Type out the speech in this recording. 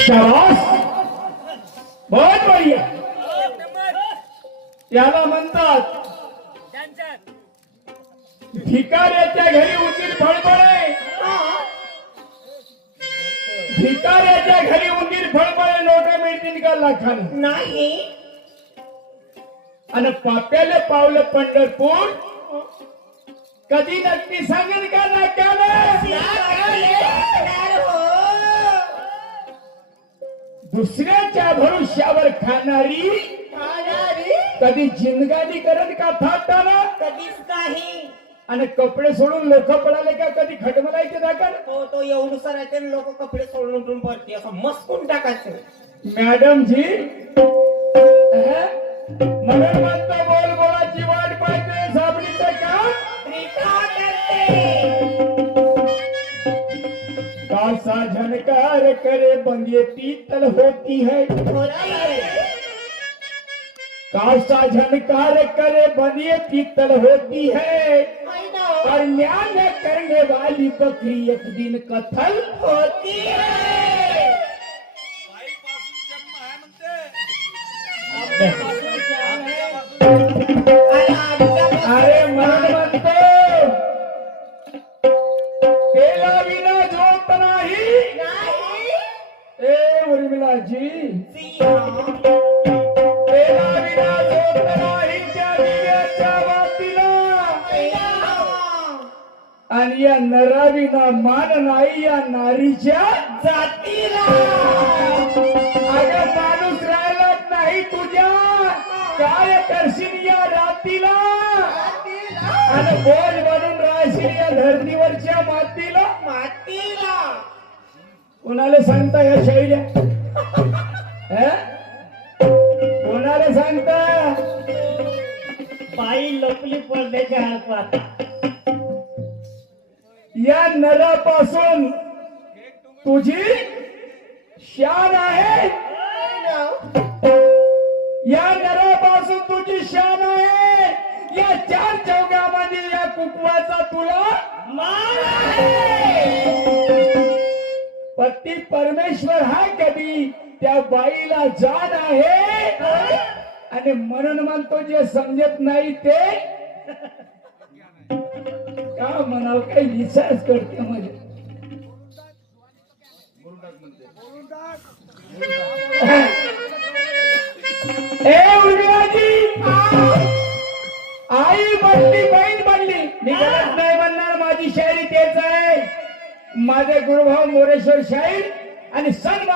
शाबास, बहुत बढ़िया. याला म्हणतात भिकाऱ्याच्या घरी उंदीर फळफळे. भिकाऱ्याच्या घरी उंदीर फळफळे नोटा मिळतील का लाखाने नाही. आणि पाप्याला पावलं पंढरपूर कधी नक्की सांगेल का नाक्यानं. दुसऱ्याच्या भरोश्यावर खाणारी कधी जिंदगानी करत का थाटताना. कधीच नाही. आणि कपडे सोडून लोक पडाले का कधी खटमलायचे दाखल. तो एवढं सरायचे लोक कपडे सोडून उठून पडते असं मस्कून टाकायचं. मॅडम जी म्हणून म्हणतो बोल बोलाची वाट पाहिजे साबणीचं काम कासा झनकार करे बंदिए पीतल होती है. कासा झनकार करे बंदिए पीतल होती है. और न्याय करने वाली बकरी एक दिन कथल होती है. अरे म्हणून म्हणतो तेला विना झोप नाही. ए उर्मिलाजी तेला विना झोप नाही त्या दिव्याच्या बाबतीला. आणि या नराविना मान नाही या नारीच्या जातीला. अगं माणूस राहिलाच नाही तुझ्या काय करशील या रातीला. आणि बोल बनून राहशील या धर्तीवरच्या मातीला. कोणाला सांगता या शैल्या कोणाला सांगता. बाई लपली पडद्याच्या हातात. या नरापासून तुझी शान आहे. या नरापासून तुझी शान आहे. या चार चौघामध्ये या कुकवाचा तुला मान आहे. पती परमेश्वर हा कधी त्या बाईला जाण आहे. आणि म्हणून म्हणतो जे समजत नाही ते का म्हणावं काही विचारच करते म्हणजे. ए उर्मिलाजी आई बनली बहीण बनली. मी गलत नाही बनणार. माझी शायरी तेच आहे. माझे गुरुभाऊ मोरेश्वर शाहीर आणि सन